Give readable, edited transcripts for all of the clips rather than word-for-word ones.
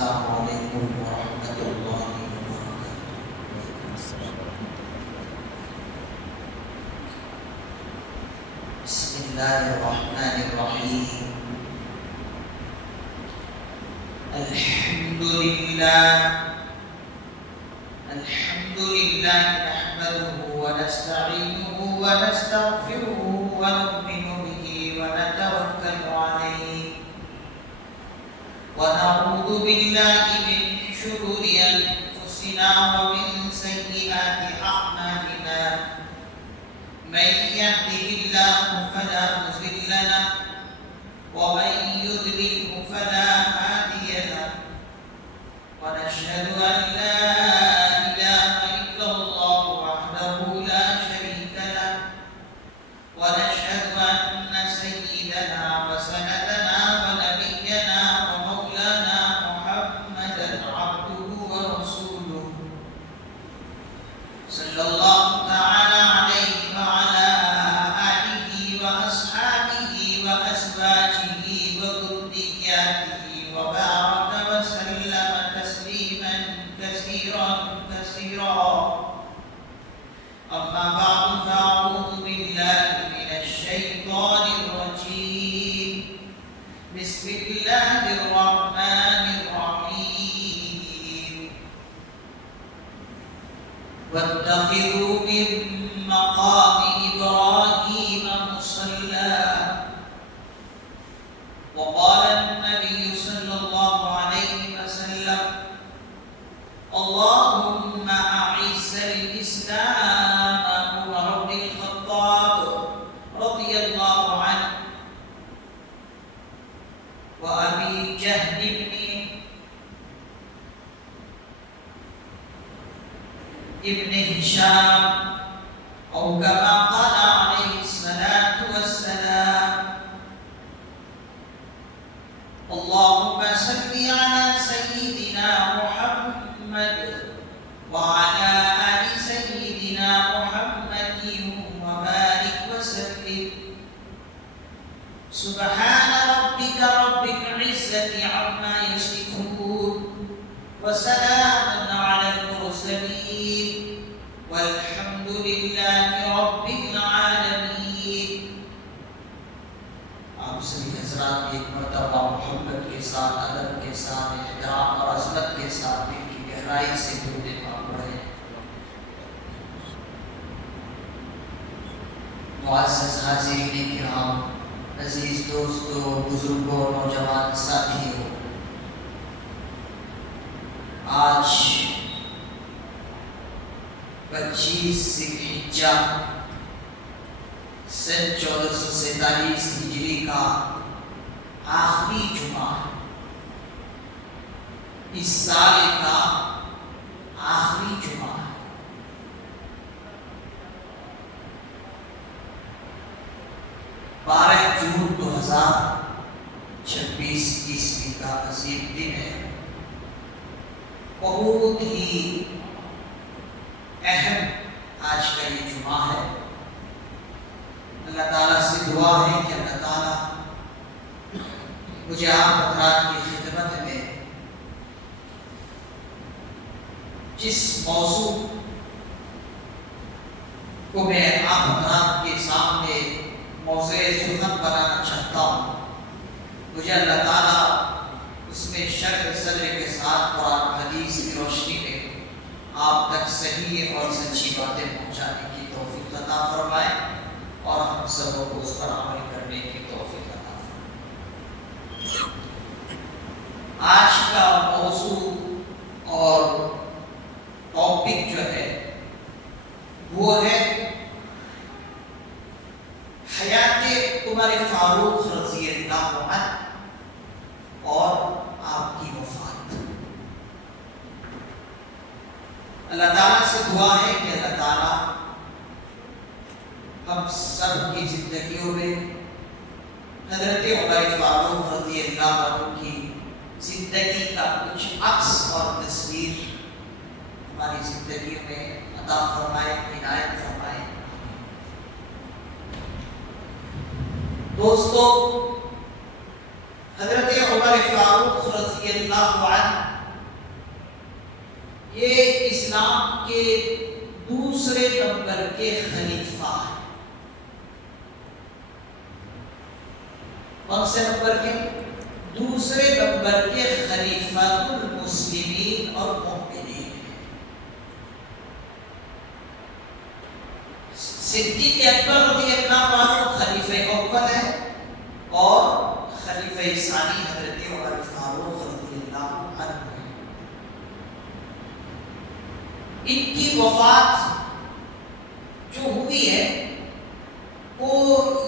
السلام علیکم ورحمۃ اللہ وبرکاتہ۔ بسم اللہ الرحمن الرحیم۔ الحمد للہ نحمده ونستعینه ونستغفره ونؤمن به ونتوکل علیہ ونعوذ باللہ من شرور انفسنا ومن سیئات اعمالنا من یهده اللہ فلا مضل له ومن یضلل فلا هادی له ونشهد ان لا اله الا اللہ وحده لا شریک له ونشهد ان سیدنا وسندنا ونبینا ومولانا محمدا عبده ورسوله صلی اللہ تعالی علیہ وعلى آلہ واصحابہ وازواجہ وذریاتہ وبارک وسلم تسلیما کثیرا کثیرا۔ اما بعد فاعوذ باللہ من الشیطان الرجیم۔ بسم اللہ الرحمن الرحیم۔ واتخذوا من مقام إبراهيم مصلى وقال النبي صلى الله عليه وسلم اللهم أعز الإسلام عمر بن الخطاب رضي الله عنه وأبي جهل ابن هشام أو كما قال عليه الصلاة والسلام اللهم صل على سيدنا محمد وعلى آل سيدنا محمد وبارك وسلم سبحان ربك رب العزة عما يصفون وسلام على المرسلين والحمد لله رب العالمين۔ آپ سبھی حضرات ایک مرتبہ محبت کے ساتھ، ادب کے ساتھ، احترام اور عظمت کے ساتھ دل کی گہرائی سے درود پاک پڑھیں۔ معزز حاضرین کرام، عزیز دوستو، بزرگوں، نوجوان ساتھیوں، آج 25 ذی الحجہ سن 1447 ہجری کا آخری جمعہ ہے۔ اس سال کا آخری جمعہ ہے۔ جون 2026 عیسوی کا عظیم دن ہے۔ بہت ہی اہم آج کا یہ جمعہ ہے۔ اللہ تعالیٰ سے دعا ہے کہ اللہ تعالیٰ مجھے آپ حضرات کی خدمت میں جس موضوع کو میں آپ حضرات کے سامنے موضوع سخن بنانا چاہتا ہوں، مجھے اللہ تعالیٰ اس میں شرح صدر کے ساتھ قرآن حدیث کی روشنی میں آپ تک صحیح اور سچی باتیں پہنچانے کی توفیق عطا فرمائے اور ہم سبوں کو اس پر عمل کرنے کی توفیق عطا فرمائے۔ آج کا موضوع اور ٹاپک جو ہے وہ ہے حیات عمر فاروق رضی اللہ عنہ اور آپ کی وفات۔ اللہ تعالیٰ سے دعا ہے کہ اللہ تعالیٰ ہم سب کی زندگیوں میں حضرت عمر فاروق رضی اللہ عنہ کی زندگی کا کچھ عکس اور تصویر ہماری زندگیوں میں عطا فرمائے، عنایت فرمائے۔ دوستو، حضرت عمر فاروق رضی اللہ عنہ یہ اسلام کے دوسرے نمبر کے خلیفہ ہیں. کون سے نمبر کے؟ دوسرے نمبر کے خلیفہ المسلمین اور مومنین. صدیق اکبر رضی اللہ عنہ خلیفہ اول ہے اور خلیفہ ثانی حضرت عمر فاروق رضی اللہ عنہ ہے. ان کی وفات جو ہوئی ہے وہ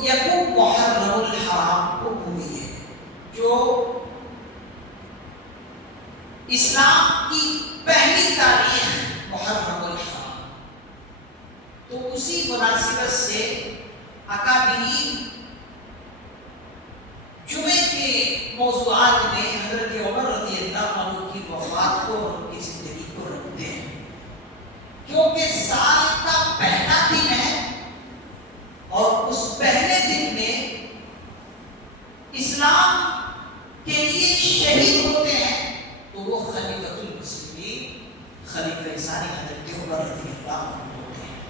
یکم محرم الحرام کو ہوئی ہے، جو اسلام کی پہلی تاریخ محرم الحرام. تو اسی مناسبت سے اکابرین جمعے کے موضوعات میں حضرت عمر رضی اللہ عنہ کی وفات کو اور ان کی زندگی کو رکھتے ہیں، کیونکہ سال کا پہلا دن ہے اور اس پہلے دن میں اسلام کے لیے شہید ہوتے ہیں تو وہ خلیفۃ المسلمین خلیفہ ثانی حضرت عمر رضی اللہ عنہ ہوتے ہیں.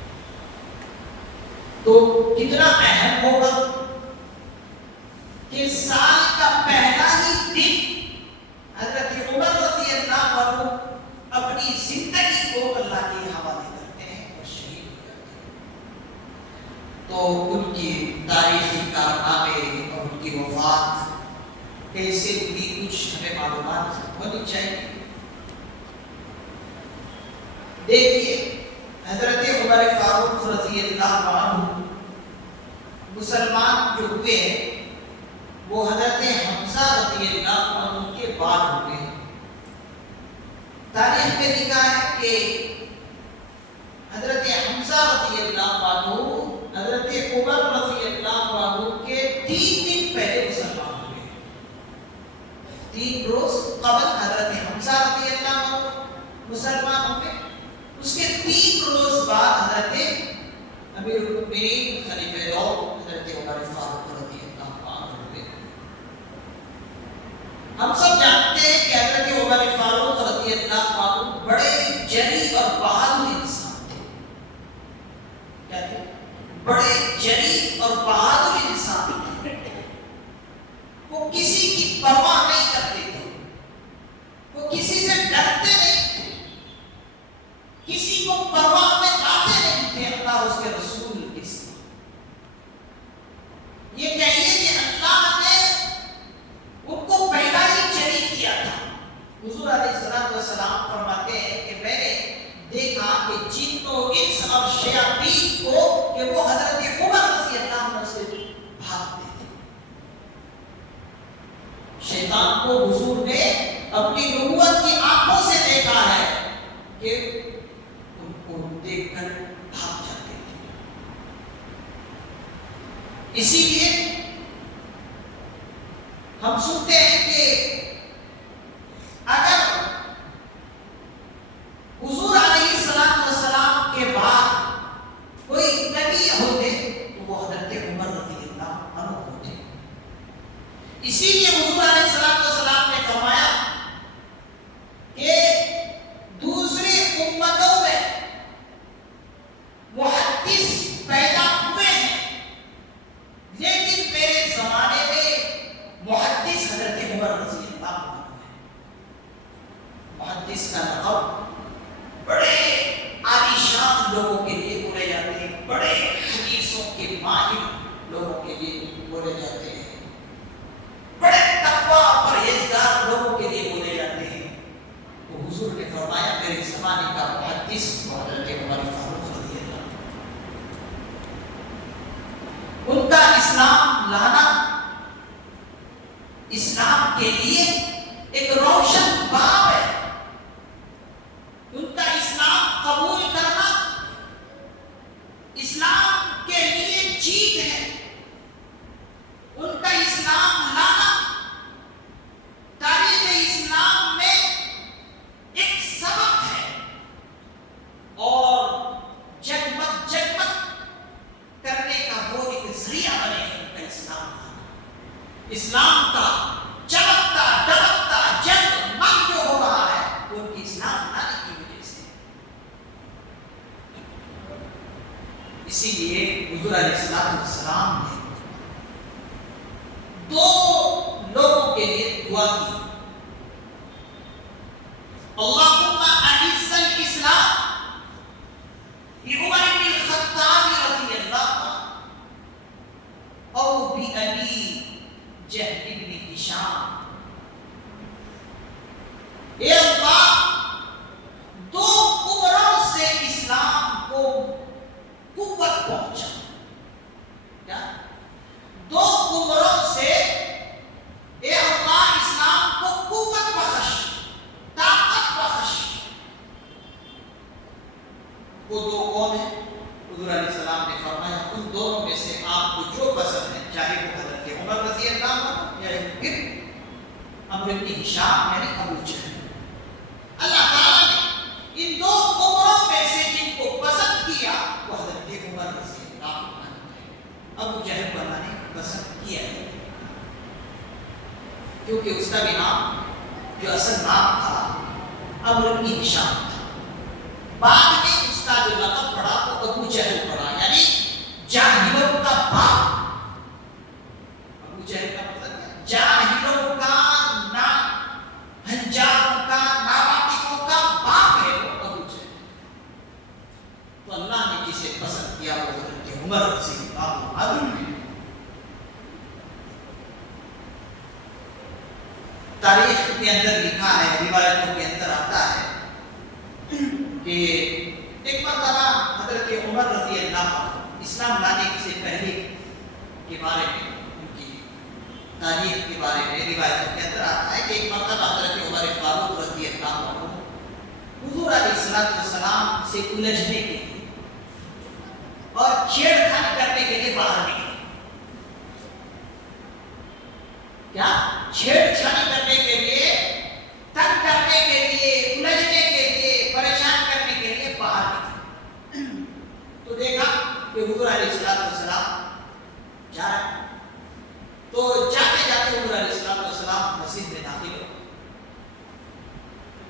تو کتنا اہم ہوگا کہ سال کا پہلا ہی دن حضرت عمر رضی اللہ عنہ اپنی زندگی کو اللہ کے حوالے کرتے ہیں اور شہید ہو جاتے ہیں. تو ان کی تاریخی کارنامے اور ان کی وفات کیسے ہوئی کچھ ہمیں معلومات ہونی چاہیے. دیکھیے حضرت عمر فاروق رضی اللہ عنہ مسلمان جو ہوئے ہیں وہ حضرت حمزہ رضی اللہ عنہ کے بعد ہوئے ہیں. تاریخ میں لکھا ہے کہ حضرت حمزہ رضی اللہ عنہ حضرت عمر رضی اللہ عنہ کے 3 دن پہلے مسلمان ہوئے. 3 روز قبل حضرت حمزہ رضی اللہ عنہ مسلمان ہوئے. اس کے 3 روز بعد حضرت امیر المؤمنین خلیفہ دو حضرت عمر فاروق رضی اللہ عنہ ہوئے. ہم سب جانتے ہیں کہ حضرت عمر فاروق رضی اللہ عنہ بڑے جری اور بہادر انسان تھے. کیا تھے؟ بڑے جری اور بہادر انسان تھے. وہ کسی کی پرواہ نہیں کرتے تھے، وہ کسی سے ڈرتے نہیں تھے، کسی کو پرواہ میں لاتے نہیں تھے. اللہ اس کے رسول کے ساتھ یہ کہیے کہ اللہ نے ان کو پہلا ہی جری کیا تھا. حضور علیہ السلام فرماتے ہیں کہ میں نے دیکھا کہ جن و انس اور شیاطین کو کہ وہ حضرت عمر رضی اللہ عنہ سے بھاگتے تھے. شیطان کو حضور نے اپنی نبوت کی آنکھوں سے دیکھا ہے کہ ان کو دیکھ کر بھاگ جاتے تھے. اسی لیے ہم سنتے ہیں کہ اگر حضور علیہ السلام کے بعد کوئی نبی ہوتے تو وہ حضرت عمر رضی اللہ عنہ ہوتے. اسی لیے حضور علیہ السلام نے فرمایا کہ دوسری امتوں میں محدث پیدا ہوئے ہیں لیکن میرے زمانے میں محدث حضرت عمر رضی اللہ عنہ ہے. محدث کا لقب بڑے عالی شان لوگوں کے لیے بولے جاتے ہیں، بڑے حدیثوں کے ماہر لوگوں کے لیے بولے جاتے ہیں، بڑے تقویٰ اور پرہیزگار لوگوں کے لیے بولے جاتے ہیں. تو حضور نے فرمایا میرے زمانے کا محدث حضرت عمر فاروق رضی اللہ عنہ. ان کا اسلام لانا اسلام کے لیے ایک روشن باب ہے. ان کا اسلام قبول کرنا اسلام کے لیے جیت ہے. ان کا اسلام لانا تاریخ اسلام میں ایک سبق ہے اور جگمگ کرنے کا وہ ایک ذریعہ بنے گا. ان کا اسلام لانا، اسلام کا چمکتا دمکتا جگمگ جو ہو رہا ہے وہ ان کی اسلام لانے کی وجہ سے. اسی لیے حضور علیہ السلام نے دو لوگوں کے لیے دعا کی، اللہم اعز الاسلام بعمر بن الخطاب رضی اللہ عنہ او بأبی جہل بن ہشام۔ اے اللہ، دو عمروں سے اسلام کو قوت پہنچا، کیا دو عمروں سے اے اللہ اسلام کو قوت بخش، طاقت بخش۔ وہ دو کون ہیں؟ حضور علیہ السلام نے فرمایا ان دونوں میں سے آپ کو جو پسند ہے، چاہے وہ حضرت عمر رضی اللہ عنہ یا پھر عمرو بن ہشام یعنی ابو جہل۔ اللہ تعالیٰ نے ان دو عمروں میں سے جن کو پسند کیا وہ حضرت عمر رضی اللہ عنہ ہے، ابو جہل کو اللہ نے پسند کیا ہے کیونکہ اس کا بھی نام جو اصل نام تھا عمرو بن ہشام تھا، بعد میں اس کا جو لقب پڑا وہ ابو جہل پڑا، یعنی جاہلوں کا باپ۔ ابو جہل کا مطلب ہے جاہلوں کا، ہنجاروں کا، ناواقفوں کا باپ ہے وہ ابو جہل۔ تو اللہ نے جسے پسند کیا وہ حضرت عمر رضی اللہ عنہ۔ تاریخ کے اندر لکھا ہے، روایتوں کے اندر آتا ہے کہ ایک مرتبہ حضرت عمر رضی اللہ عنہ اسلام لانے سے پہلے کے بارے میں، ان کی تاریخ کے بارے میں روایتوں کے اندر آتا ہے کہ ایک مرتبہ حضرت عمر فاروق رضی اللہ عنہ حضور علیہ السلام سے الجھنے کے لیے اور چھیڑ خانی کرنے کے لیے باہر نکلے۔ کیا چھیڑ چھانی کرنے کے لیے، تنگ کرنے کے لیے، الجھنے کے لیے، پریشان کرنے کے لیے باہر نکلے۔ تو دیکھا کہ حضور علیہ السلام جا رہے ہیں، تو جاتے جاتے حضور علیہ السلام مسجد میں داخل ہو،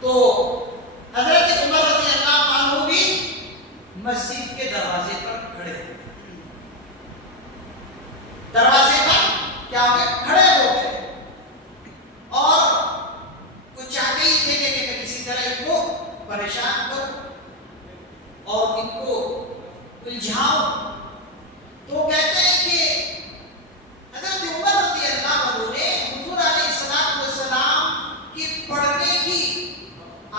تو حضرت عمر رضی اللہ عنہ بھی مسجد کے دروازے پر کھڑے ہو، دروازے پر کیا ہوئے؟ کھڑے ہو گئے، اور وہ چاہتے ہی تھے کہ میں کسی طرح ان کو پریشان کروں اور ان کو الجھاؤں۔ تو کہتے ہیں کہ حضرت عمر رضی اللہ عنہ نے حضور علیہ السلام کی پڑھنے کی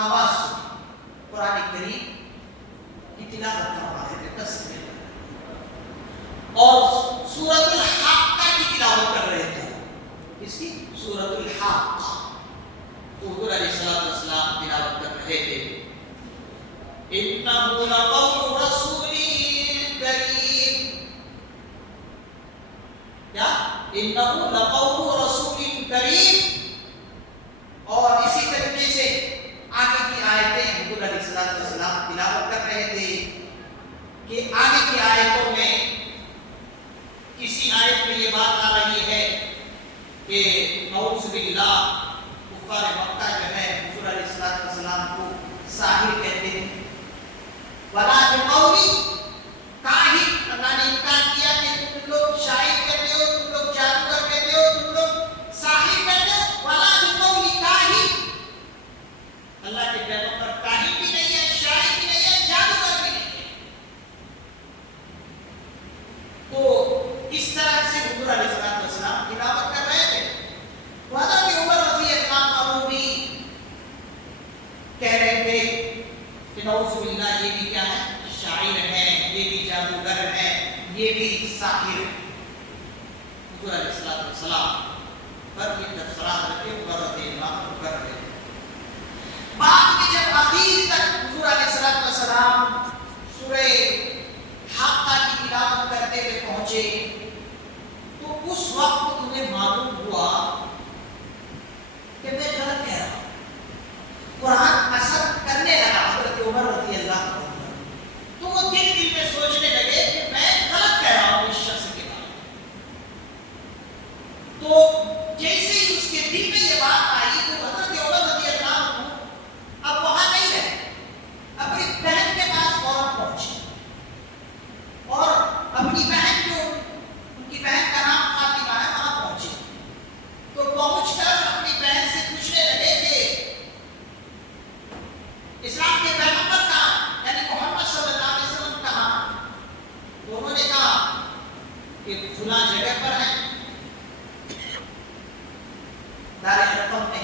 آواز سنی، قرآن کریم کی تلاوت کروا رہے تھے تصویر، اور سورۃ الحاقہ کی تلاوت کر رہے تھے۔ کس کی؟ سورۃ الحاقہ۔ تو حضور علیہ السلام تلاوت کر رہے تھے، اِنَّهُ لَقَوْلُ رَسُولٍ كَرِيمٍ، کیا؟ اِنَّهُ لَقَوْلُ رَسُولٍ كَرِيمٍ۔ اور اسی طریقے سے آگے کی آیتیں حضور علیہ السلام تلاوت کر رہے تھے کہ آگے کی آیتوں میں کسی آیت میں یہ بات آ رہی ہے کہ نعوذ باللہ کفار مکہ جو ہے حضور علیہ السلام کو ساحر کہتے ہیں، وَلَا بِقَوْلِ کاہن، اللہ نے انکار کیا کہ تم لوگ شاعر کہتے ہو، تم لوگ جادوگر کہتے ہو، تم لوگ ساحر کہتے ہو، وَلَا بِقَوْلِ کاہن، اللہ کے پیغمبر کاہن بھی نہیں ہے، شاعر بھی نہیں ہے، جادوگر بھی نہیں ہے۔ تو اس طرح سے حضور علیہ السلام تلاوت کر رہے تھے۔ حضرت عمر رضی اللہ عنہ بھی کہہ رہے تھے کہ نعوذ باللہ یہ بھی کیا ہے؟ شاعر ہیں، یہ بھی جادوگر ہیں، یہ بھی ساحر۔ حضور علیہ السلام پر یہ تبصرہ حضرت عمر رضی اللہ عنہ کر رہے تھے۔ بعد میں جب آخر تک حضور علیہ السلام سورہ حاقہ کی تلاوت کرتے ہوئے پہنچے تو اس وقت انہیں معلوم ہوا کہ میں غلط کہہ رہا ہوں، قرآن اثر کرنے لگا حضرت عمر رضی اللہ عنہ۔ تو وہ دل میں سوچنے لگے کہ میں غلط کہہ رہا ہوں اس شخص کے بارے میں۔ تو جیسے ہی اس کے دل میں یہ بات آئی تو حضرت عمر رضی اللہ عنہ اب وہاں نہیں رہے، اپنی بہن کے پاس فوراً پہنچے اور اکبر ہے دار ارقم میں،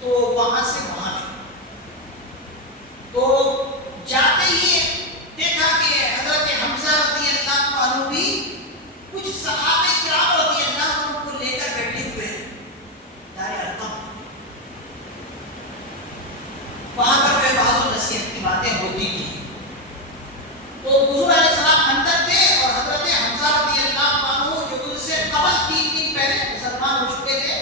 تو وہاں سے وہاں گئے، تو جاتے ہی دیکھا کہ حضرت حمزہ رضی اللہ عنہ بھی کچھ صحابہ کرام رضی اللہ عنہ کو لے کر بیٹھے ہوئے ہیں دار ارقم۔ وہاں پر بعض نصیحت کی باتیں ہوتی تھی، تو حضور علیہ السلام اندر تھے اور حضرت حمزہ رضی اللہ عنہ جو ان سے قبل 3 دن پہلے مسلمان ہو چکے تھے،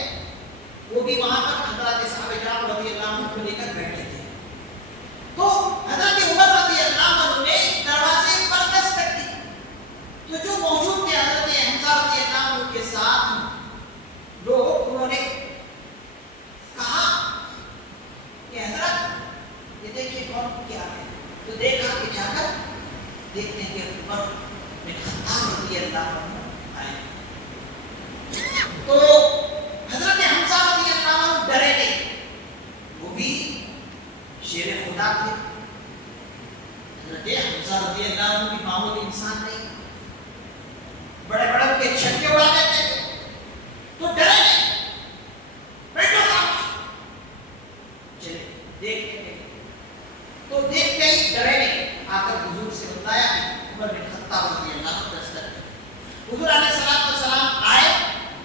وہ بھی وہاں پر حضرت صحابہ کرام رضی اللہ عنہ کو لے کر بیٹھے تھے۔ تو حضرت عمر رضی اللہ عنہ نے دروازے پر دستک دی، تو جو موجود تھے حضرت حمزہ رضی اللہ عنہ کے ساتھ لوگ، انہوں نے کہا کہ حضرت یہ دیکھیے کون کیا ہے، تو دیکھا کہ جا کر دیکھتے ہیں کہ عمر بن خطاب رضی اللہ عنہ آئے، تو حضرت حمزہ رضی اللہ عنہ ڈرے نہیں، وہ بھی شیر خدا تھے، حضرت حمزہ رضی اللہ عنہ بھی معمولی انسان نہیں، بڑے بڑے کے چھکے اڑا دیتے تھے، تو ڈرے نہیں، بیٹھو خاموش، چلے دیکھتے ہیں، تو دیکھتے ہی ڈرے نہیں، آ کر حضور سے بتایا عمر بن خطاب رضی اللہ عنہ دستک۔ حضور علیہ السلام آئے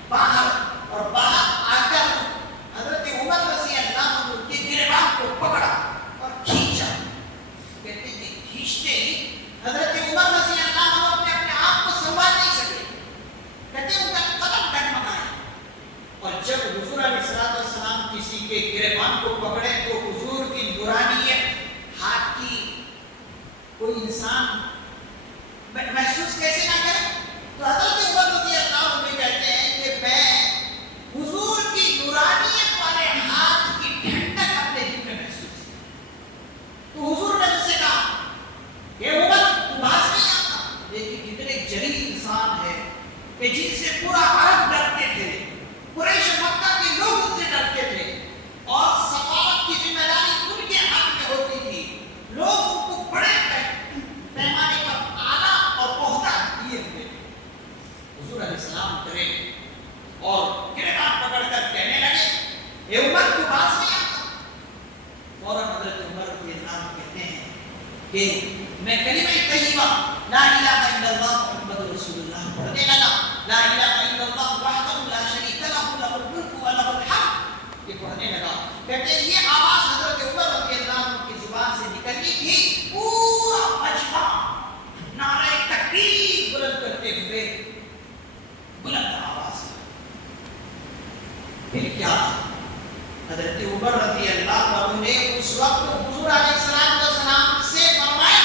باہر، اور باہر آ کر حضرت عمر رضی اللہ عنہ کے گریبان کو پکڑا اور کھینچا، کہتے ہیں کھینچتے ہی حضرت عمر رضی اللہ عنہ اپنے آپ کو سنبھال نہیں سکے، کہتے ہیں ان کا قدم ڈگمگایا، اور جب حضور علیہ السلام کسی کے گریبان کو پکڑے تو حضور کی نورانیت ہاتھ کی کوئی انسان محسوس کیسے نہ کرے؟ تو حضرت عمر رضی اللہ عنہ کہتے ہیں کہ میں حضور کی نورانیت والے ہاتھ کی ٹھنڈک اپنے دل میں محسوس کی، تو حضور نے مجھ سے کہا کہ عمر تو باز نہیں آتا، لیکن اتنے جلیل انسان ہے کہ جن سے پورا عرب ڈرتے تھے، قریش مکہ کے لوگ ان سے ڈرتے تھے، اور سفارت کی ذمہ داری ان کے ہاتھ میں ہوتی تھی، لوگ ان کو بڑے پیمانے پر اعلیٰ اور عہدہ دیے ہوئے تھے۔ حضور علیہ السلام ڈرے اور گریبان پکڑ کر کہنے لگے اے عمر تو باز نہیں آتا؟ فوراً حضرت عمر رضی اللہ عنہ کہتے ہیں کہ میں کلمہ طیبہ لا الہ الا اللہ محمد رسول اللہ پڑھنے لگا، لا الہ الا اللہ وحدہ لا شریک لہ لہ الملک و لہ الحمد، یہ پڑھنے لگا۔ کہتے ہیں یہ آواز حضرت عمر رضی اللہ عنہ کی زبان سے نکلنی تھی، پورا مجمع نعرہ تکبیر بلند کرتے ہوئے بلند آواز ہے۔ پھر کیا حضرت عمر رضی اللہ عنہ نے اس وقت حضور علیہ السلام سے فرمایا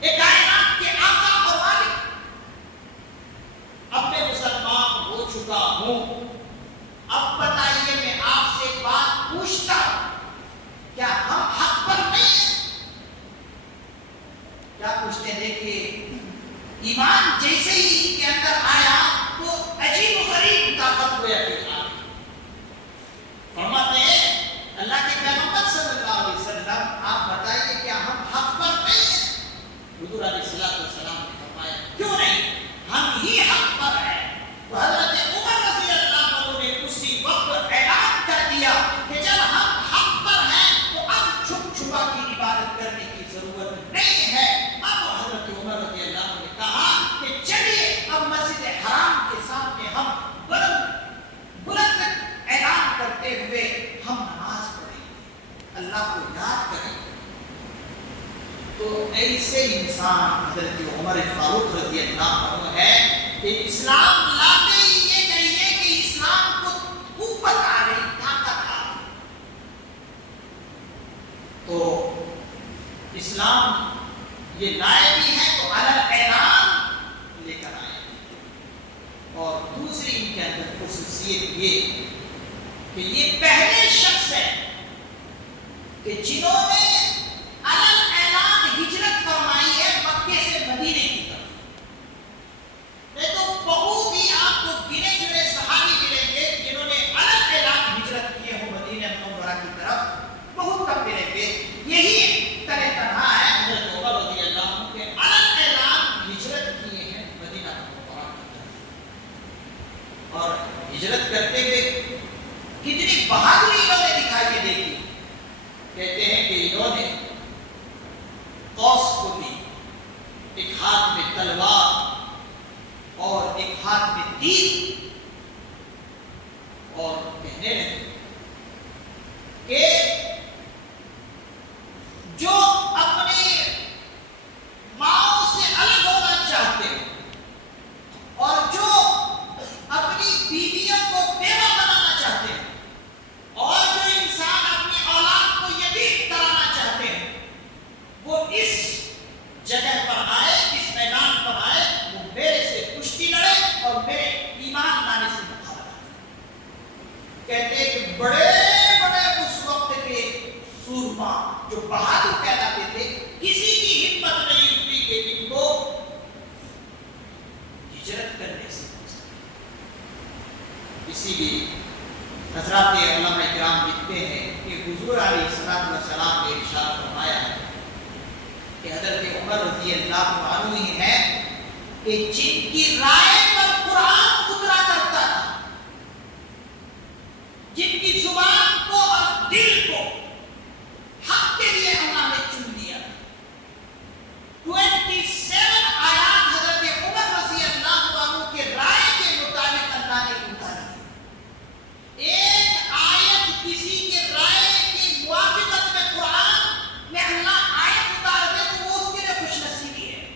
اے کائنات کے آقا اور مالک، اب میں مسلمان ہو چکا ہوں، اب بتائیے میں آپ سے ایک بات پوچھتا ہوں، کیا ہم حق پر نہیں ہیں؟ کیا پوچھتے ہیں؟ دیکھیے ایمان جیسے ہی کے اندر آیا تو عجیب و غریب طاقت ہویا کہ فرماتے ہیں اللہ کے پیغمبر صلی اللہ علیہ وسلم آپ بتائیے کیا ہم حق پر نہیں ہیں؟ حضور علیہ السلام نے فرمایا کیوں نہیں، ہم ہی حق پر ہیں۔ تو حضرت عمر رضی اللہ عنہ نے اسی وقت اعلان کر دیا کہ جب ہم حق پر ہیں تو اب چھپ چھپا کی عبادت کرنے کی ضرورت نہیں ہے۔ اب حضرت عمر رضی اللہ عنہ نے کہا کہ چلیے اب مسجد حرام کے سامنے ہم بلند اعلان کرتے ہوئے ہم نماز پڑھیں گے، اللہ کو یاد کریں گے۔ تو ایسے انسان حضرت عمر فاروق رضی اللہ عنہ ہے کہ اسلام لاتے ہی یہ کہیے کہ اسلام کو قوت آ رہی، طاقت آ رہی، تو اسلام یہ لائے بھی ہے تو علل اعلان لے کر آئے۔ اور دوسری ان کے اندر خصوصیت یہ کہ یہ پہلے شخص ہیں کہ جنہوں نے علل اعلان ہجرت فرمائی ہے مکے سے مدینے کی طرف۔ نہیں تو بہت ہی آپ کو گنے چنے صحابی ملیں گے جنہوں نے علل اعلان ہجرت کیے ہو مدینہ منورہ کی طرف، بہت کم ملیں گے۔ یہی تنہا ہے حضرت عمر رضی اللہ عنہ کے علل اعلان ہجرت کیے ہیں ہجرت کرتے ہوئے کتنی بہادری انہوں نے دکھائی ہے دیکھی. کہتے ہیں کہ انہوں نے قوس کو دی، ایک ہاتھ میں تلوار اور ایک ہاتھ میں تیر، اور کہنے لگے کہ جو اپنی ماں سے الگ ہونا چاہتے ہیں اور جو اپنی بیویوں کو بیوہ بنانا چاہتے ہیں اور جو انسان اپنی اولاد کو یتیم کرانا چاہتے ہیں، وہ اس جگہ پر آئے، اس میدان پر آئے، وہ میرے سے کشتی لڑے اور میرے ایمان لانے سے مقابلہ کرے. کہتے ہیں کہ بڑے بڑے اس وقت کے سورما جو بہادر کہلاتے تھے، کسی کی ہمت نہیں ہوئی کہ ان کو ہجرت کرنے سے پہنچا. اسی لیے حضرات علماء کرام لکھتے ہیں کہ حضور علیہ السلام نے ارشاد فرمایا ہے کہ حضرت عمر رضی اللہ عنہ ہی ہیں کہ جن کی رائے پر قرآن اترا کرتا تھا، جن کی زبان کو اور دل کو حق کے لیے اللہ نے چن لیا. 27 آیات حضرت عمر رضی اللہ عنہ کے رائے کے مطابق اللہ نے اتاری. ایک آیت کسی کے رائے کی موافقت میں قرآن میں اللہ آیت اتار دے تو وہ اس کے لیے خوش نصیبی ہے.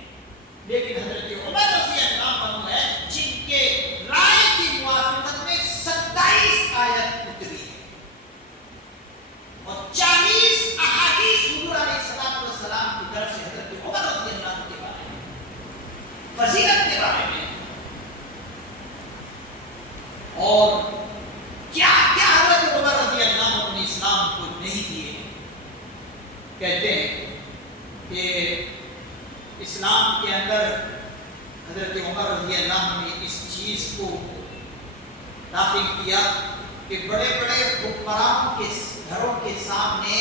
لیکن حضرت عمر رضی اللہ عنہ ہے جن کے رائے کی موافقت میں 27 آیت اتری ہے اور 40 احادیث حضور علیہ السلام کی طرف سے حضرت عمر رضی اللہ عنہ کے بارے میں، فضیلت کے بارے میں، اور کیا کیا حضرت عمر رضی اللہ عنہ نے اسلام کو نہیں دیے. کہتے ہیں کہ اسلام کے اندر حضرت عمر رضی اللہ عنہ نے اس چیز کو داخل کیا کہ بڑے بڑے حکمرانوں کے گھروں کے سامنے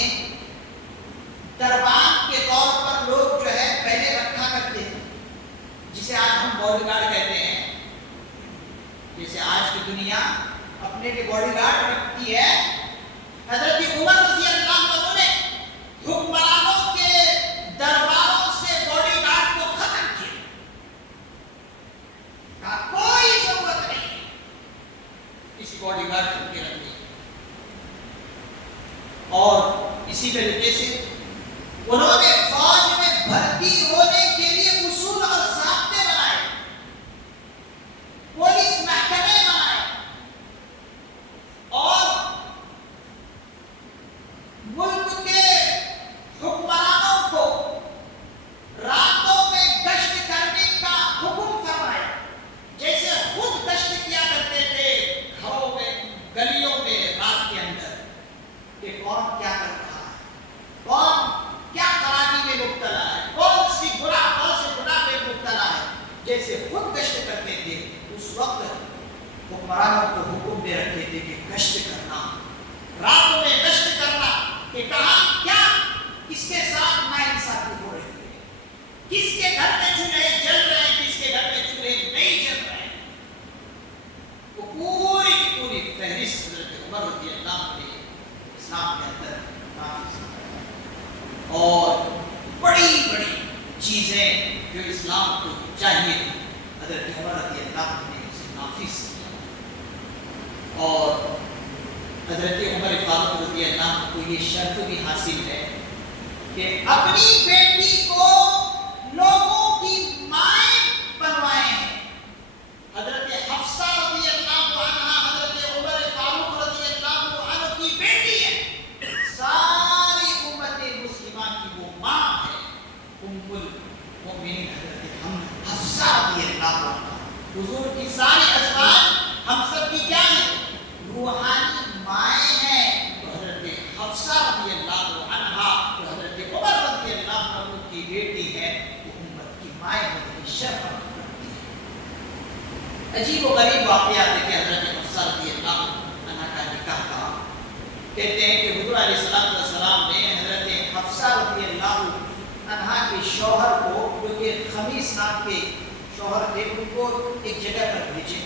دربان کے طور پر لوگ جو ہے پہلے رکھا کرتے تھے، جسے آج ہم باڈی گارڈ کہتے ہیں. جیسے آج کی دنیا اپنے کے باڈی گارڈ رکھتی ہے، حضرت عمر رضی اللہ عنہ نے حکمرانوں کے درباروں سے باڈی گارڈ کو ختم کیا. کہا کوئی ضرورت نہیں کسی باڈی گارڈ کے رکھنے کی. اور اسی طریقے سے انہوں نے فوج میں بھرتی ہونے کے لیے اصول اور ضابطے بنائے، پولیس محکمے بنائے، اور ملک کے حکمرانوں کو راتوں میں گشت کرنے کا حکم فرمایا. جیسے خود گشت کیا کرتے تھے گھروں میں، گلیوں میں رات کے اندر، کہ کون کیا کر رہا ہے، کون کیا خرابی میں مبتلا ہے، کون سے گناہ میں مبتلا ہے. جیسے خود گشت کرتے تھے، اس وقت حکمرانوں کو حکم دے رکھتے تھے کہ گشت کرنا، راتوں میں گشت کرنا، کہ کہاں کیا کس کے ساتھ ناانصافی ہو رہی ہے، کس کے گھر میں چولہے جل رہے ہیں، کس کے گھر میں چولہے نہیں جل رہے ہیں. وہ پوری کی پوری فہرست حضرت عمر رضی اللہ عنہ نے اسلام کے اندر نافذ کی. اور بڑی بڑی چیزیں جو اسلام کو چاہیے حضرت عمر رضی اللہ عنہ نے اسے نافذ کیا. اور حضرت عمر فاروق رضی اللہ عنہ کو یہ شرف بھی حاصل ہے کہ اپنی بیٹی کو لوگوں کی مائیں بنوائے ہیں. حضرت حفصہ رضی اللہ عنہ حضرت عمر فاروق رضی اللہ عنہ کی بیٹی ہے. ساری امت مسلمہ کی وہ ماں ہے، ام المؤمنین حضرت حفصہ رضی اللہ عنہ. حضور کی ساری ازواج ہم سب کی کیا ہے؟ روحانی مائیں ہیں. تو حضرت حفصہ رضی اللہ عنہ جو حضرت عمر رضی اللہ عنہ کی بیٹی ہے، وہ امت کی مائیں ہونے کی شرف رکھتی ہے. عجیب و غریب واقعات ہے کہ حضرت حفصہ رضی اللہ عنہ کا نکاح تھا. کہتے ہیں کہ حضور علیہ السلام نے حضرت حفصہ رضی اللہ عنہ کے شوہر کو، جو کہ خمیس نام کے شوہر تھے، ان کو ایک جگہ پر بھیجے.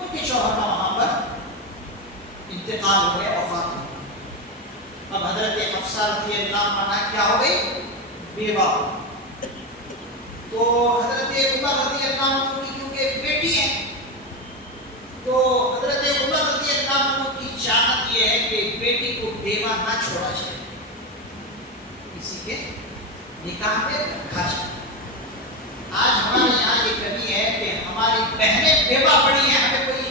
ان کے شوہر کا وہاں پر انتقال ہو گیا، وفات ہو گئی۔ اب حضرت حفصہ رضی اللہ عنہ کیا ہو گئی؟ بیوہ ہو گئی۔ تو حضرت عمر رضی اللہ عنہ کی کیونکہ بیٹی ہے، تو حضرت عمر رضی اللہ عنہ کی چاہت یہ ہے کہ بیٹی کو بیوہ نہ چھوڑا جائے، کسی کے نکاح میں رکھا جائے۔ آج ہمارے یہاں یہ کمی ہے کہ ہماری بہنیں بیوہ پڑی ہیں، ہمیں کوئی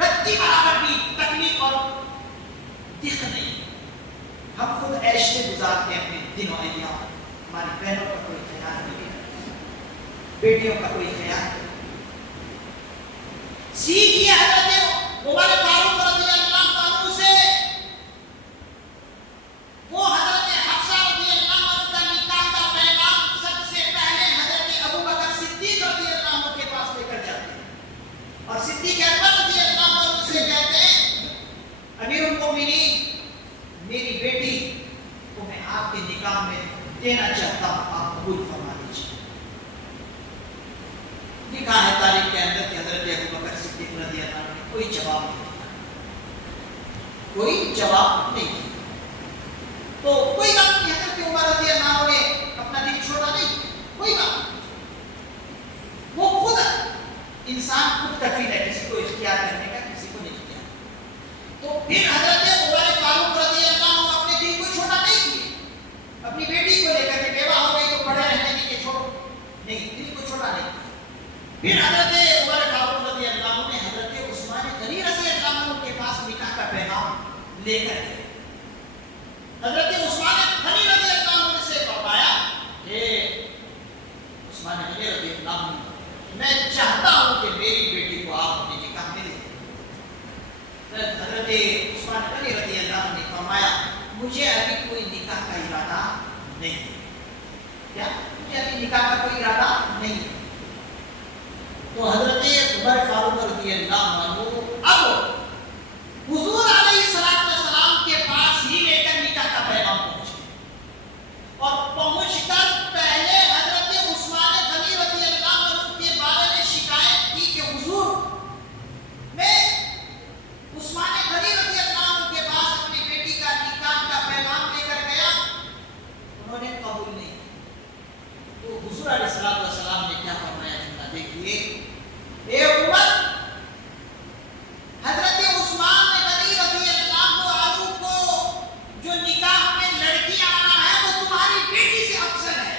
رتی برابر بھی تکلیف اور دکھ نہیں، ہم خود عیش سے گزارتے ہیں اپنے دن و ایام، ہماری بہنوں کا کوئی خیال نہیں ہے، بیٹیوں کا کوئی خیال نہیں۔ سیکھیے حضرت عمر فاروق رضی اللہ عنہ سے، وہ حضرت حفصہ رضی اللہ عنہ کا نکاح کا پیغام سب سے پہلے حضرت ابو بکر صدیق رضی اللہ عنہ کے پاس لے کر جاتے ہیں، اور صدیق اکبر رضی اللہ عنہ سے کہتے ہیں امیر المومنین، میری بیٹی کو میں آپ کے نکاح میں دینا چاہتا ہوں، آپ قبول فرما دیجیے۔ لکھا ہے تاریخ کے اندر کہ حضرت ابو بکر صدیق رضی اللہ عنہ نے کوئی جواب نہیں دیا، کوئی جواب نہیں دیا۔ تو کوئی بات نہیں، حضرت عمر رضی اللہ عنہ نے اپنا دل چھوڑا نہیں، کوئی بات نہیں، وہ خود انسان خود کفیل ہے کسی کو اختیار کرنے کا، کسی کو نہیں اختیار۔ تو پھر حضرت عمر فاروق رضی اللہ عنہ اپنے دل کو چھوٹا نہیں کیے، اپنی بیٹی کو لے کر کے بیوہ ہو گئی تو پڑے رہنے کے لیے چھوڑو نہیں، دل کو چھوٹا نہیں۔ پھر حضرت عمر فاروق رضی اللہ عنہ نے حضرت عثمان غنی رضی اللہ عنہ کے پاس نکاح کا پیغام لے کر گئے۔ حضرت عثمان غنی رضی اللہ عنہ سے فرمایا کہ عثمان غنی رضی اللہ عنہ، میں چاہتا ہوں کہ میری بیٹی کو آپ اپنے نکاح میں لے لیں۔ حضرت عثمان غنی رضی اللہ عنہ نے فرمایا مجھے ابھی کوئی نکاح کا ارادہ نہیں، کیا مجھے ابھی نکاح کا کوئی ارادہ نہیں۔ تو حضرت عمر فاروق رضی اللہ عنہ اب حضور علیہ السلام کے پاس ہی لے کر نکاح کا پیغام پہنچے، اور پہنچ کر پہلے حضرت عثمان غنی رضی اللہ عنہ کے بارے میں شکایت کی کہ حضور میں عثمان غنی رضی اللہ عنہ کے پاس اپنی بیٹی کا نکاح کا پیغام لے کر گیا، انہوں نے قبول نہیں۔ تو حضور علیہ السلام نے کیا فرمایا جملہ دیکھیے، اے عمر، حضرت عثمان غنی رضی اللہ عنہ کو جو نکاح میں لڑکی آنا ہے وہ تمہاری بیٹی سے افضل ہے،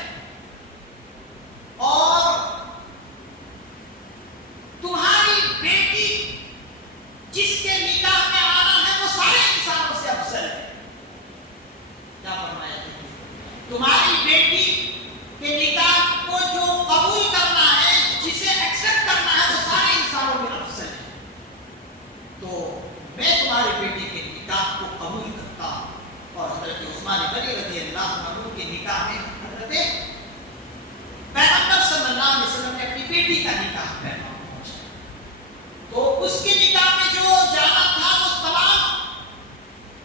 اور تمہاری بیٹی جس کے نکاح میں آنا ہے وہ سارے انسانوں سے افضل ہے۔ کیا فرمایا؟ تمہاری بیٹی کے نکاح کو جو قبول کرنا ہے، جسے ایکسپٹ کرنا ہے، وہ سارے انسانوں میں افضل ہے۔ تو میں تمہاری بیٹی کے نکاح کو قبول کرتا ہوں، اور حضرت عثمان غنی رضی اللہ عنہ کے نکاح میں حضرت پیغمبر صلی اللہ علیہ وسلم نے اپنی بیٹی کا نکاح پیغام پہنچایا۔ تو اس کے نکاح میں جو جانا تھا وہ تمام،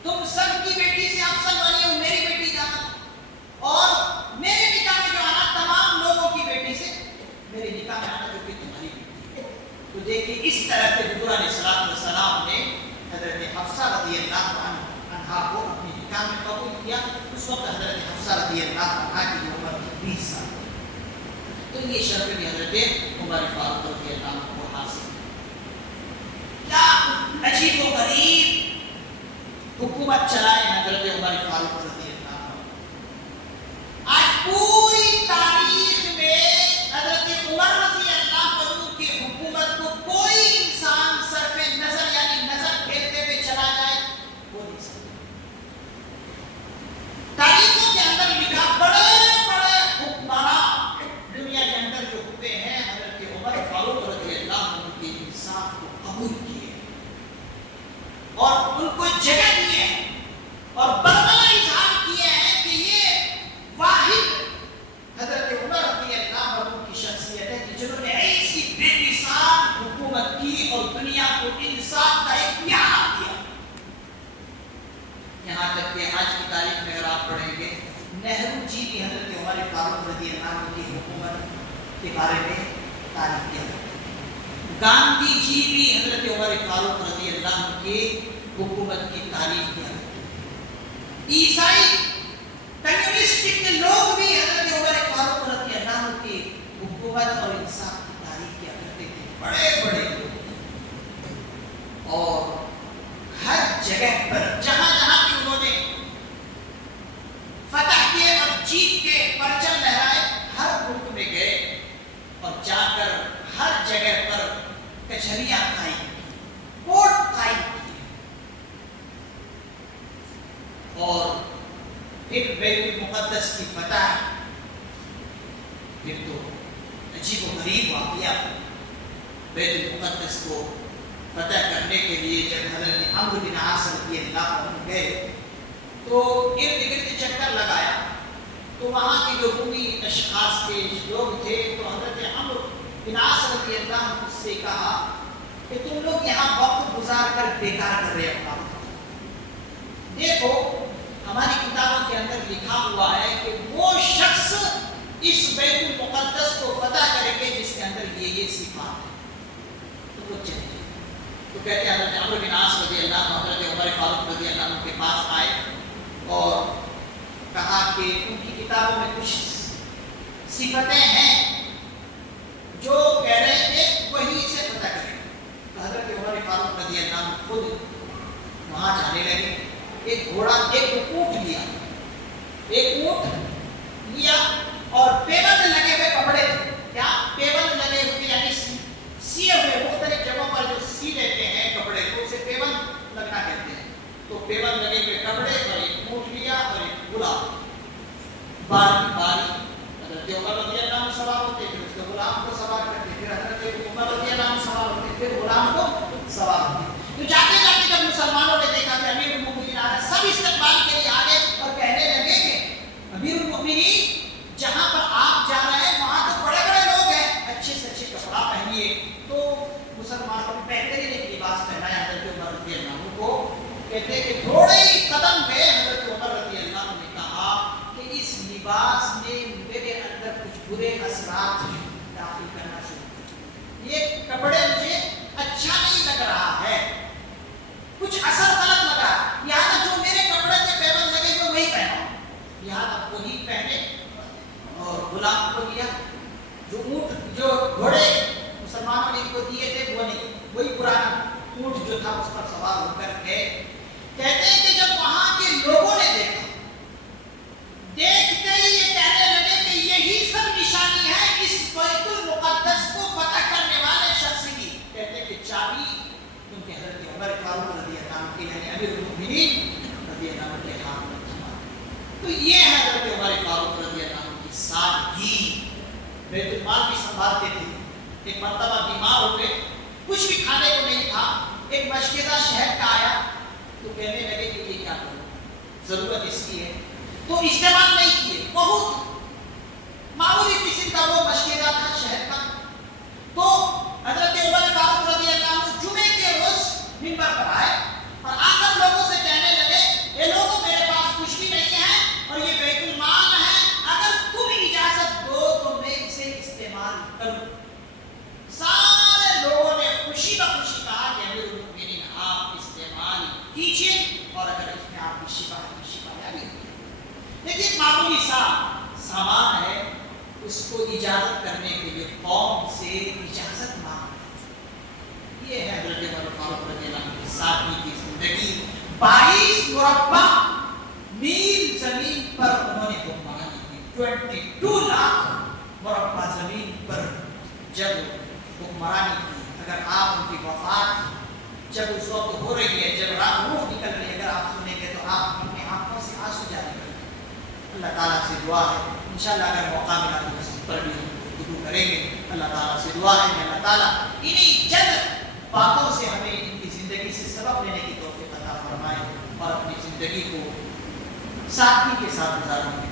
تم سب کی بیٹی سے افضل بنی ہو، میری بیٹی جانا، اور میرے نکاح میں جو آنا تمام لوگوں کی بیٹی سے میرے نکاح میں آنا جو کہ تمہاری بیٹی ہے۔ تو دیکھیے اس طرح سے حضور علیہ السلام نے حضرت حفصہ رضی اللہ عنہا کو اپنی نکاح میں قبول کیا۔ اس وقت حضرت حفصہ رضی اللہ عنہا کی عمر 20 سال تھی۔ تو یہ شرف بھی حضرت عمر فاروق رضی اللہ عنہ کو حاصل ہے۔ کیا عجیب و غریب حکومت چلائے حضرت عمر فاروق رضی اللہ عنہ۔ آج پوری تاریخ میں حضرت عمر رضی اللہ عنہ کی حکومت کو کوئی انسان صرف نظر یعنی نظر پھیرتے ہوئے چلا جائے وہ نہیں سکتا۔ تاریخوں کے اندر لکھا بڑے بڑے حکمران دنیا کے اندر جو ہوئے ہیں، حضرت عمر فاروق رضی اللہ عنہ کے انصاف کو قبول کیے اور ان کو جگہ دی ہے، اور برملا اظہار کیے ہیں کہ یہ واحد حضرت عمر رضی اللہ عنہ کی شخصیت ہے کہ جنہوں نے ایسی بے مثال حکومت کی اور دنیا کو انصاف کا ایک پیغام دیا۔ یہاں تک کہ آج کی تاریخ میں اگر آپ پڑھیں گے، نہرو جی بھی حضرت عمر فاروق رضی اللہ عنہ کی حکومت کے بارے میں تعریف کیا کرتے ہیں۔ گاندھی جی بھی حضرت عمر فاروق رضی اللہ عنہ کی حکومت کی تعریف کیا کرتے تھے. عیسائی کمیونسٹ کے لوگ بھی حضرت عمر فاروق رضی اللہ عنہ کی حکومت اور انصاف کی تعریف کیا کرتے تھے. بڑے بڑے لوگ اور ہر جگہ پر جہاں جہاں بھی انہوں نے فتح کیے اور جیت کے پرچم لہرائے ہر ملک میں گئے اور جا کر ہر جگہ پر کچہریاں قائم کی, کورٹ قائم کیے اور پھر بیت المقدس کی فتح. پھر تو عجیب و غریب واقعہ, بیت المقدس کو فتح کرنے کے لیے جب حضرت عمرو بن عاص رضی اللہ عنہ گئے تو ارد گرد چکر لگایا تو وہاں کے جو رومی اشخاص کے لوگ تھے تو حضرت عمرو بن عاص رضی اللہ عنہ سے کہا کہ تم لوگ یہاں وقت گزار کر بیکار کر رہے ہو. دیکھو ہماری کتابوں کے اندر لکھا ہوا ہے کہ وہ شخص اس بیت المقدس کو فتح کریں گے جس کے اندر یہ صفات ہے. تو وہ چلے تو کہتے ہیں حضرت عمرو بن عاص رضی اللہ عنہ حضرت عمر فاروق رضی اللہ عنہ کے پاس آئے اور کہا کہ ان کی کتابوں میں کچھ صفتیں ہیں جو کہہ رہے تھے وہی سے فتح کریں. تو حضرت عمر فاروق رضی اللہ عنہ خود وہاں جانے لگے. ایک گھوڑا, ایک اونٹ لیا اور پیبند لگے ہوئے کپڑے, کیا پیبند لگے ہوئے یعنی سیے ہوئے, مختلف جگہوں پر جو سی لیتے ہیں کپڑے کو اسے پیبند لگنا کہتے ہیں. تو پیبند لگے ہوئے کپڑے اور ایک اونٹ لیا اور ایک غلام, باری باری حضرت عمر رضی اللہ عنہ سوار ہوتے, پھر اس کے غلام کو سوار کرتے, پھر حضرت عمر رضی اللہ عنہ سوار ہوتے, پھر غلام کو سوار ہوتے. تو جاتے جاتے جب مسلمانوں نے دیکھا کہ امیر المؤمنین آ رہے, سب استقبال کے لیے آگے اور کہنے لگے کہ امیر المؤمنین جہاں پر آپ جا رہے ہیں وہاں تو بڑے بڑے لوگ ہیں, اچھے سے اچھے کپڑا پہنیے. تو مسلمانوں نے بہترین ایک لباس پہنایا حضرت عمر رضی اللہ عنہ کو. کہتے ہیں کہ تھوڑے ہی قدم پہ حضرت عمر رضی اللہ عنہ نے کہا کہ اس لباس نے میرے اندر کچھ برے اثرات داخل کرنا شروع کر. یہ کپڑے مجھے اچھا نہیں لگ رہا ہے, کچھ اثر غلط لگا, لہٰذا جو میرے کپڑے سے پیبند لگے ہوئے وہی پہنو. لہٰذا وہی پہنے اور غلام کو دیا. جو اونٹ جو گھوڑے مسلمانوں نے ان کو دیے تھے وہ نہیں, وہی پرانا اونٹ جو تھا اس پر سوار ہو کر گئے. کہتے ہیں کہ جب وہاں کے لوگوں نے دیکھا, دیکھتے ہی یہ کہنے لگے کہ یہی سب نشانی ہے اس بیت المقدس کو فتح کرنے والے شخص کی. کہتے ہیں کہ چابی کیونکہ حضرت عمر فاروق رضی اللہ عنہ کے یعنی امیر المؤمنین رضی اللہ عنہ کے ہاتھ میں تھا. تو یہ ہے حضرت عمر فاروق رضی اللہ عنہ کی سادگی. بیت المال بھی سنبھالتے تھے. ایک مرتبہ بیمار ہو گئے, کچھ بھی کھانے کو نہیں تھا. ایک مشکیزہ شہر کا آیا تو کہنے لگے کہ یہ کیا کروں, ضرورت اس کی ہے. تو استعمال نہیں کیے, بہت معمولی قسم کا وہ مشکیزہ تھا شہر کا. تو حضرت عمر فاروق رضی اللہ عنہ جمعے کے روز منبر پر آئے اور آ کر لوگوں سے کہنے لگے, اے لوگوں میرے پاس کچھ بھی نہیں ہے اور یہ بیت المال ہے, اگر تم اجازت دو تو میں اسے استعمال کروں. سارے لوگوں نے خوشی بخوشی کہا کہ امیر المؤمنین آپ استعمال کیجیے اور اگر اس میں آپ کی شفا ہے تو شفا ہے. لیکن معمولی سا سامان ہے, اس کو اجازت کرنے کے لیے قوم سے اجازت مانگ. یہ ہے حضرت عمر فاروق رضی اللہ عنہ کی سادگی کی زندگی. 22 مربع میل زمین پر انہوں نے حکمرانی کی. 22 لاکھ مربع زمین پر جب حکمرانی کی. اگر آپ ان کی وفات جب اس وقت ہو رہی ہے, جب روح نکل رہی ہے, اگر آپ سنیں گے تو آپ اپنی آنکھوں سے آنسو جاری کریں. اللہ تعالیٰ سے دعا ہے انشاءاللہ اگر موقع ملا تو اس پر بھی گفتگو کریں گے. اللہ تعالیٰ سے دعا ہے کہ اللہ تعالیٰ انہی چند باتوں سے ہمیں ان کی زندگی سے سبق لینے کی توفیق عطا فرمائے اور اپنی زندگی کو سادگی کے ساتھ گزارنے کی